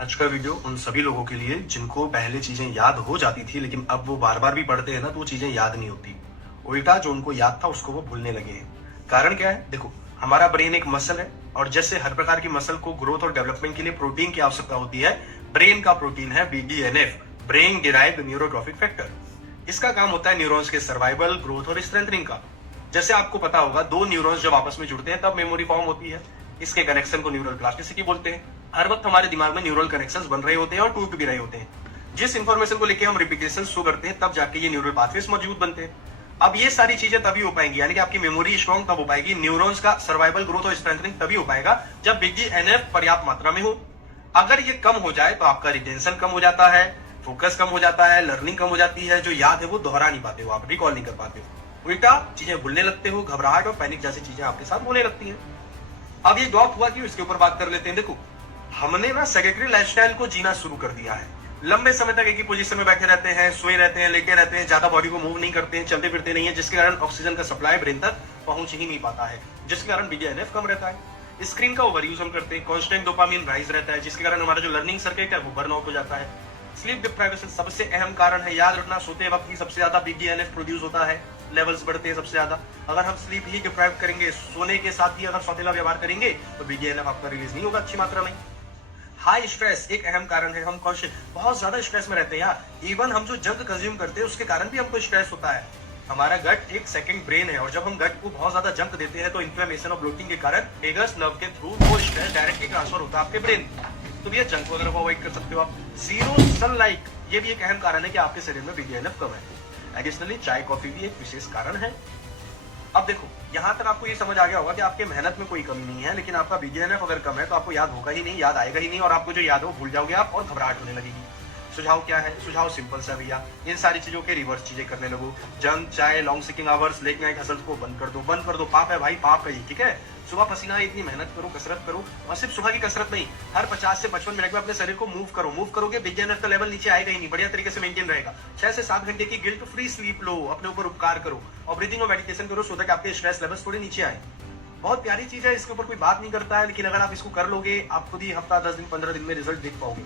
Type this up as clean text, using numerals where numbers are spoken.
आज का वीडियो उन सभी लोगों के लिए जिनको पहले चीजें याद हो जाती थी, लेकिन अब वो बार बार भी पढ़ते हैं ना तो वो चीजें याद नहीं होती। उल्टा जो उनको याद था उसको वो भूलने लगे हैं। कारण क्या है? देखो, हमारा ब्रेन एक मसल है और जैसे हर प्रकार की मसल को ग्रोथ और डेवलपमेंट के लिए प्रोटीन की आवश्यकता होती है, ब्रेन का प्रोटीन है BDNF, brain derived neurotrophic factor. इसका काम होता है न्यूरॉन्स के सर्वाइवल, ग्रोथ और स्ट्रेंथनिंग का। जैसे आपको पता होगा, दो न्यूरॉन्स जब आपस में जुड़ते हैं तब मेमोरी फॉर्म होती है। इसके कनेक्शन को न्यूरल प्लास्टिसिटी बोलते हैं। हर वक्त हमारे दिमाग में न्यूरल कनेक्शंस बन रहे होते हैं और टूट भी रहे होते हैं। जिस इंफॉर्मेशन को लेकर हम रिपीटेशन शो करते हैं तब जाके ये न्यूरल पाथवेज मौजूद बनते हैं। अब ये सारी चीजें तभी हो पाएंगी, यानी कि आपकी मेमोरी स्ट्रॉन्ग तब हो पाएगी, न्यूरॉन्स का सर्वाइवल, ग्रोथ और स्ट्रेंथनिंग तभी हो पाएगा जब BDNF पर्याप्त मात्रा में हो। अगर ये कम हो जाए तो आपका रिटेंशन कम हो जाता है, फोकस कम हो जाता है, लर्निंग कम हो जाती है, जो याद है वो दोहरा नहीं पाते हो, आप रिकॉल नहीं कर पाते हो, उल्टा चीजें भूलने लगते हो, घबराहट और पैनिक जैसी चीजें आपके साथ होने लगती हैं। अब ये ड्रॉप हुआ क्यों, इसके ऊपर बात कर लेते हैं। देखो, हमने ना सेडेंटरी लाइफस्टाइल को जीना शुरू कर दिया है। लंबे समय तक एक ही पोजीशन में बैठे रहते हैं, सोए रहते हैं, लेटे रहते हैं, ज्यादा बॉडी को मूव नहीं करते हैं, चलते फिरते नहीं है, जिसके कारण ऑक्सीजन का सप्लाई ब्रेन तक पहुंच ही नहीं पाता है, जिसके कारण BDNF कम रहता है। स्क्रीन का ओवर यूज हम करते हैं, कांस्टेंट डोपामिन राइज रहता है, जिसके कारण हमारा जो लर्निंग सर्किट है वो बर्न आउट हो जाता है। स्लीप डिप्राइवेशन सबसे अहम कारण है, याद रखना, सोते वक्त ही सबसे ज्यादा BDNF प्रोड्यूस होता है, लेवल्स बढ़ते हैं सबसे ज्यादा। अगर हम स्लीप ही डिप्राइव करेंगे, सोने के साथ ही अगर सौतेला व्यवहार करेंगे तो BDNF आपका रिलीज नहीं होगा अच्छी मात्रा में। हाई स्ट्रेस एक अहम कारण है, हम कॉन्शियस बहुत ज्यादा स्ट्रेस में रहते हैं यार। इवन हम जो जंक कंज्यूम करते हैं उसके कारण भी हमको स्ट्रेस होता है। हमारा गट एक सेकंड ब्रेन है और जब हम गट को बहुत ज्यादा जंक देते हैं तो इन्फ्लेमेशन और ब्लोटिंग के कारण वेगस नर्व के थ्रू वो स्ट्रेस डायरेक्टली ट्रांसफर होता है आपके ब्रेन। तो ये जंक वगैरह को अवॉइड कर सकते हो आप। जीरो सनलाइट ये भी एक अहम कारण है कि आपके शरीर में BDNF कम है। एडिशनली चाय कॉफी भी एक विशेष कारण है। अब देखो, यहां तक आपको ये समझ आ गया होगा कि आपके मेहनत में कोई कमी नहीं है, लेकिन आपका BDNF अगर कम है तो आपको याद होगा ही नहीं, याद आएगा ही नहीं, और आपको जो याद है वो भूल जाओगे आप और घबराहट होने लगेगी। सुझाव क्या है? सुझाव सिंपल सा भैया, इन सारी चीजों के रिवर्स चीजें करने लगो। जंक, चाय, long sitting hours, late night hustles को बंद कर दो, बंद कर दो। पाप है भाई, पाप है ये, ठीक है। सुबह पसीना इतनी मेहनत करो, कसरत करो, और सिर्फ सुबह की कसरत नहीं, हर 50 से 55 मिनट में अपने शरीर को मूव करो। मूव करोगे BDNF का लेवल नीचे आएगा ही नहीं, बढ़िया तरीके से मेंटेन रहेगा। 6 से 7 घंटे की गिल्ट फ्री स्लीप लो, अपने ऊपर उपकार करो, और ब्रीदिंग और मेडिटेशन करो सो दैट आपके स्ट्रेस लेवल्स थोड़े नीचे आए। बहुत प्यारी चीज है, इसके ऊपर कोई बात नहीं करता है, लेकिन अगर आप इसको कर लोगे आप खुद ही हफ्ता 10 दिन 15 दिन में रिजल्ट देख पाओगे।